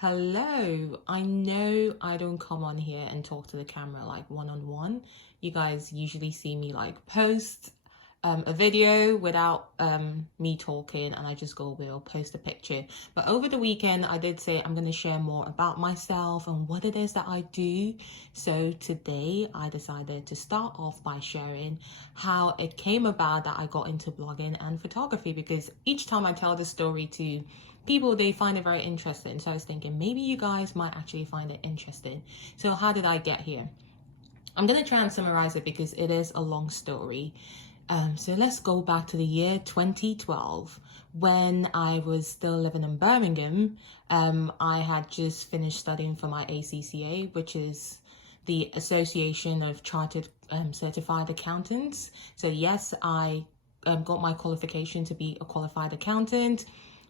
Hello. I know I don't come on here and talk to the camera like one-on-one. You guys usually see me like post a video without me talking, and I just go over or post a picture. But over the weekend, I did say I'm going to share more about myself and what it is that I do. So today I decided to start off by sharing how it came about that I got into blogging and photography, because each time I tell the story to people, they find it very interesting. So I was thinking maybe you guys might actually find it interesting. So how did I get here? I'm going to try and summarize it because it is a long story. So let's go back to the year 2012 when I was still living in Birmingham. I had just finished studying for my ACCA, which is the Association of Chartered Certified Accountants. So yes, I got my qualification to be a qualified accountant,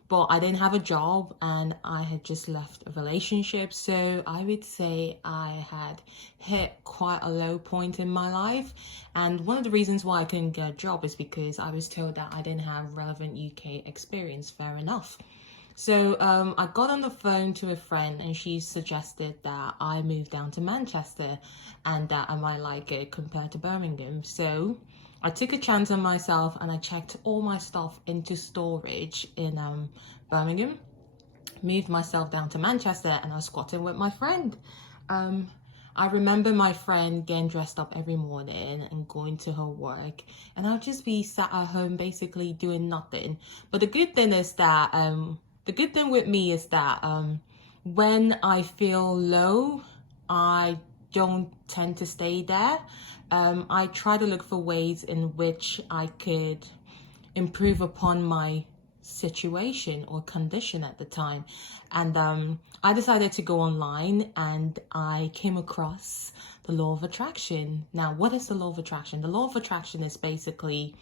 but I didn't have a job and I had just left a relationship. So I would say I had hit quite a low point in my life. And one of the reasons why I couldn't get a job is because I was told that I didn't have relevant UK experience. Fair enough. So I got on the phone to a friend and she suggested that I move down to Manchester and that I might like it compared to Birmingham. So I took a chance on myself and I checked all my stuff into storage in Birmingham, moved myself down to Manchester, and I was squatting with my friend. I remember my friend getting dressed up every morning and going to her work, and I'll just be sat at home basically doing nothing. But the good thing is that the good thing with me is that when I feel low, I don't tend to stay there. I try to look for ways in which I could improve upon my situation or condition at the time. And I decided to go online and I came across the law of attraction. Now, what is the law of attraction? The law of attraction is basically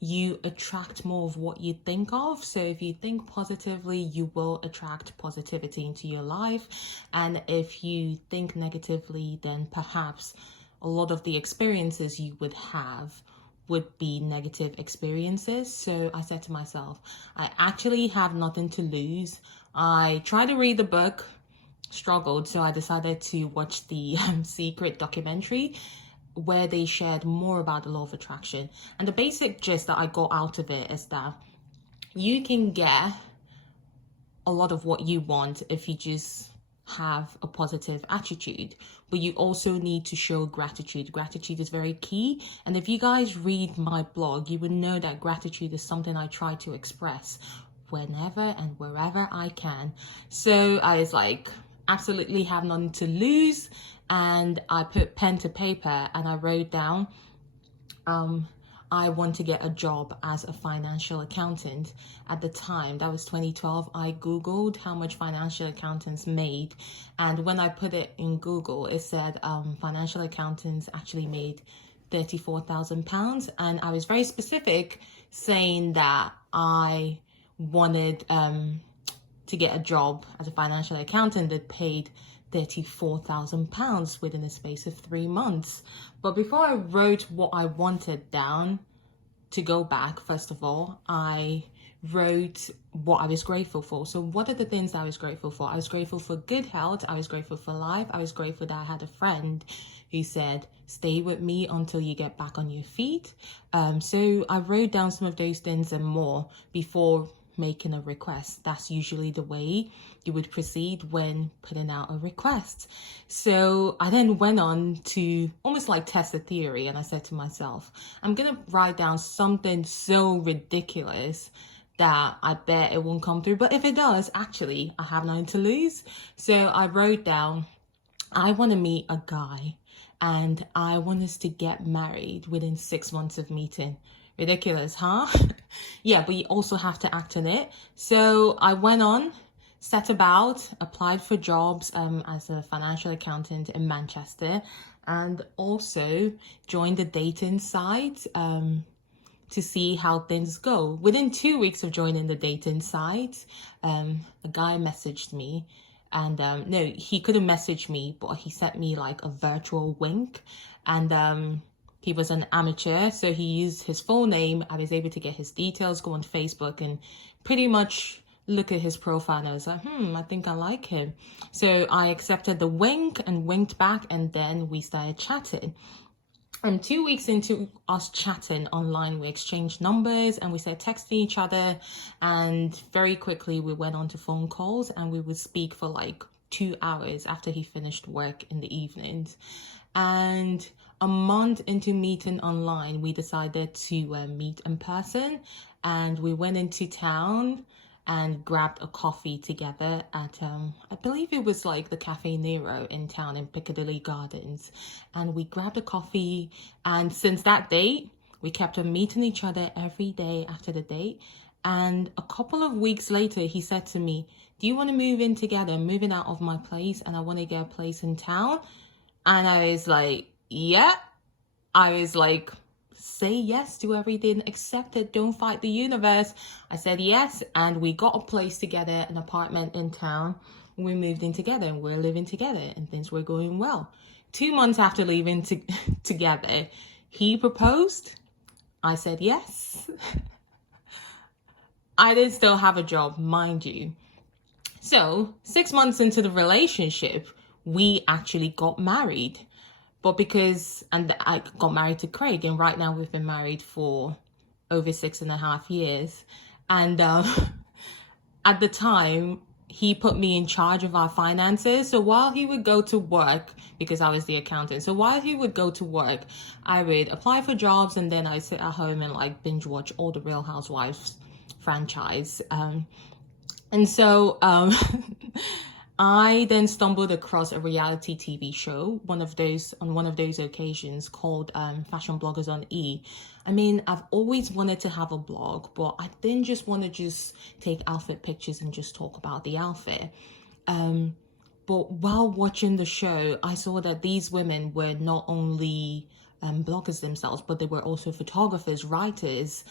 you attract more of what you think of. So if you think positively, you will attract positivity into your life. And if you think negatively, then perhaps a lot of the experiences you would have would be negative experiences. So I said to myself, I actually have nothing to lose. I tried to read the book, struggled. So I decided to watch the Secret documentary where they shared more about the law of attraction. And the basic gist that I got out of it is that you can get a lot of what you want if you just have a positive attitude, but you also need to show gratitude. Gratitude is very key. And if you guys read my blog, you would know that gratitude is something I try to express whenever and wherever I can. So I was like, absolutely have nothing to lose. And I put pen to paper and I wrote down, I want to get a job as a financial accountant. At the time, that was 2012, I Googled how much financial accountants made. And when I put it in Google, it said financial accountants actually made £34,000. And I was very specific saying that I wanted to get a job as a financial accountant that paid £34,000 within a space of 3 months. But before I wrote what I wanted down, to go back, first of all, I wrote what I was grateful for. So what are the things I was grateful for? I was grateful for good health. I was grateful for life. I was grateful that I had a friend who said, stay with me until you get back on your feet. So I wrote down some of those things and more before making a request. That's usually the way you would proceed when putting out a request. So I then went on to almost like test a theory, and I said to myself, I'm gonna write down something so ridiculous that I bet it won't come through, but if it does, actually I have nothing to lose. So I wrote down, I want to meet a guy and I want us to get married within 6 months of meeting. Ridiculous, huh? Yeah, but you also have to act on it. So I went on, set about, applied for jobs as a financial accountant in Manchester, and also joined the dating site to see how things go. Within 2 weeks of joining the dating site, a guy messaged me. And no, he couldn't message me, but he sent me like a virtual wink. And he was an amateur, so he used his full name. I was able to get his details, go on Facebook, and pretty much look at his profile and I was like, I think I like him. So I accepted the wink and winked back, and then we started chatting. And 2 weeks into us chatting online, we exchanged numbers and we started texting each other. And very quickly, we went on to phone calls, and we would speak for like 2 hours after he finished work in the evenings. And a month into meeting online, we decided to meet in person, and we went into town and grabbed a coffee together at I believe it was like the Cafe Nero in town in Piccadilly Gardens. And we grabbed a coffee, and since that date we kept on meeting each other every day after the date. And a couple of weeks later, he said to me, do you want to move in together? I'm moving out of my place and I want to get a place in town. And I was like, yeah. I was like, say yes to everything, accept it, don't fight the universe. I said yes, and we got a place together, an apartment in town. We moved in together and we're living together and things were going well. 2 months after leaving together, he proposed. I said yes. I did still have a job, mind you. So 6 months into the relationship, we actually got married. But I got married to Craig, and right now we've been married for over 6.5 years. And at the time, he put me in charge of our finances. So while he would go to work, because I was the accountant, so while he would go to work, I would apply for jobs, and then I sit at home and like binge watch all the Real Housewives franchise. And so I then stumbled across a reality TV show, on one of those occasions, called Fashion Bloggers on E. I mean, I've always wanted to have a blog, but I didn't just want to just take outfit pictures and just talk about the outfit. But while watching the show, I saw that these women were not only bloggers themselves, but they were also photographers, writers,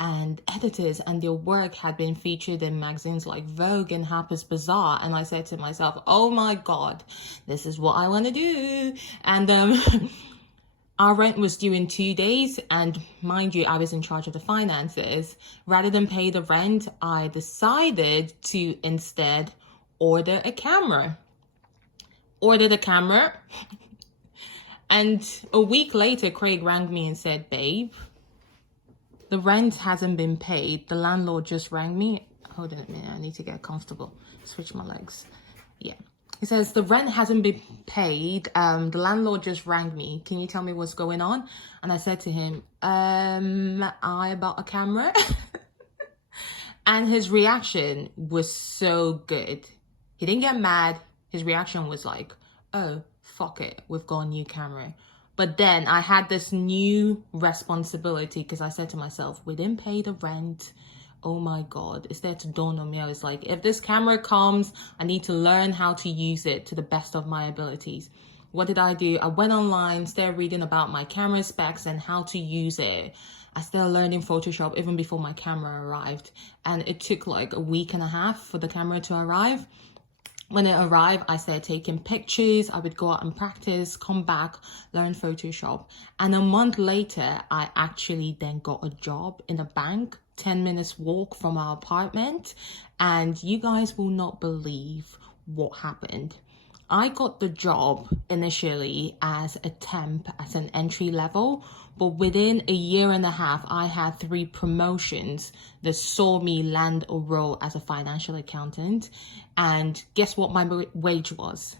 and editors, and their work had been featured in magazines like Vogue and Harper's Bazaar. And I said to myself, oh my God, this is what I want to do. And our rent was due in 2 days, and mind you, I was in charge of the finances. Rather than pay the rent, I decided to instead order a camera. Ordered a camera. And a week later, Craig rang me and said, babe, the rent hasn't been paid. The landlord just rang me. Hold on a minute, I need to get comfortable. Switch my legs. Yeah. He says, the rent hasn't been paid. The landlord just rang me. Can you tell me what's going on? And I said to him, I bought a camera. And his reaction was so good. He didn't get mad. His reaction was like, oh, fuck it, we've got a new camera. But then I had this new responsibility, because I said to myself, we didn't pay the rent. Oh my God, it's there to dawn on me. I was like, if this camera comes, I need to learn how to use it to the best of my abilities. What did I do? I went online, started reading about my camera specs and how to use it. I started learning Photoshop even before my camera arrived. And it took like a week and a half for the camera to arrive. When it arrived, I started taking pictures. I would go out and practice, come back, learn Photoshop. And a month later, I actually then got a job in a bank, 10 minutes walk from our apartment. And you guys will not believe what happened. I got the job initially as a temp, as an entry level, but within a year and a half, I had 3 promotions that saw me land a role as a financial accountant. And guess what my wage was?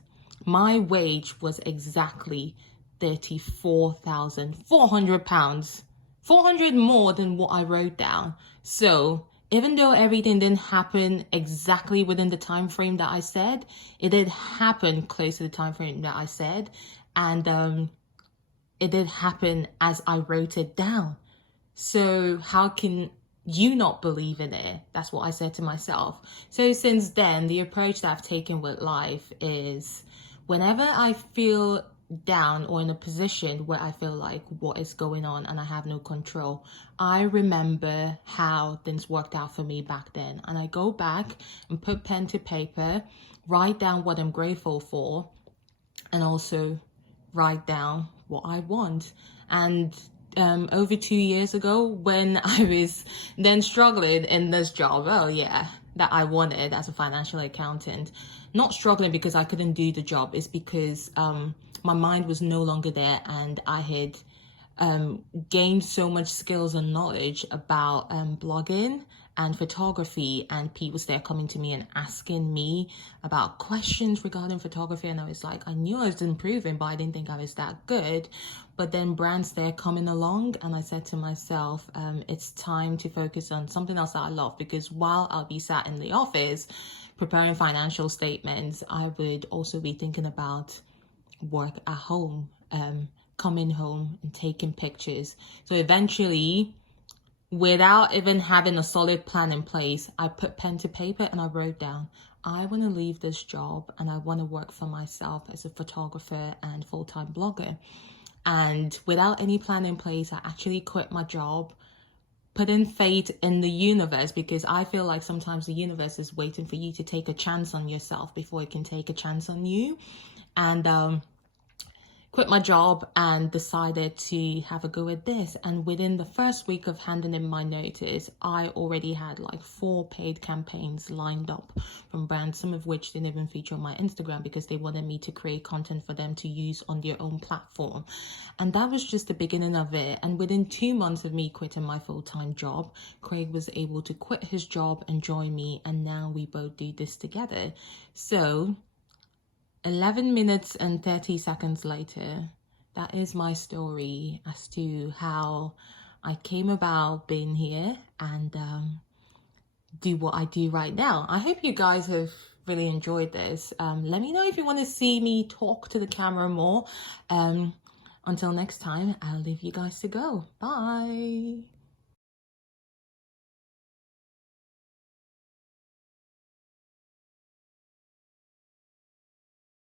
My wage was exactly £34,400, 400 more than what I wrote down. So even though everything didn't happen exactly within the time frame that I said, it did happen close to the time frame that I said. And it did happen as I wrote it down. So how can you not believe in it? That's what I said to myself. So since then, the approach that I've taken with life is whenever I feel down or in a position where I feel like what is going on and I have no control, I remember how things worked out for me back then. And I go back and put pen to paper, write down what I'm grateful for, and also write down what I want. And over 2 years ago, when I was then struggling in this job, oh yeah, that I wanted as a financial accountant. Not struggling because I couldn't do the job, it's because my mind was no longer there, and I had gained so much skills and knowledge about blogging and photography, and people started coming to me and asking me about questions regarding photography, and I was like, I knew I was improving, but I didn't think I was that good. But then brands started coming along, and I said to myself, it's time to focus on something else that I love, because while I'll be sat in the office preparing financial statements, I would also be thinking about work at home, coming home and taking pictures. So eventually, without even having a solid plan in place, I put pen to paper and I wrote down, I want to leave this job and I want to work for myself as a photographer and full-time blogger. And without any plan in place, I actually quit my job, put in faith in the universe, because I feel like sometimes the universe is waiting for you to take a chance on yourself before it can take a chance on you. And quit my job and decided to have a go at this. And within the first week of handing in my notice, I already had like 4 paid campaigns lined up from brands, some of which didn't even feature on my Instagram because they wanted me to create content for them to use on their own platform. And that was just the beginning of it. And within 2 months of me quitting my full-time job, Craig was able to quit his job and join me, and now we both do this together. So 11 minutes and 30 seconds later, that is my story as to how I came about being here and do what I do right now. I hope you guys have really enjoyed this. Let me know if you want to see me talk to the camera more. Until next time, I'll leave you guys to go. Bye.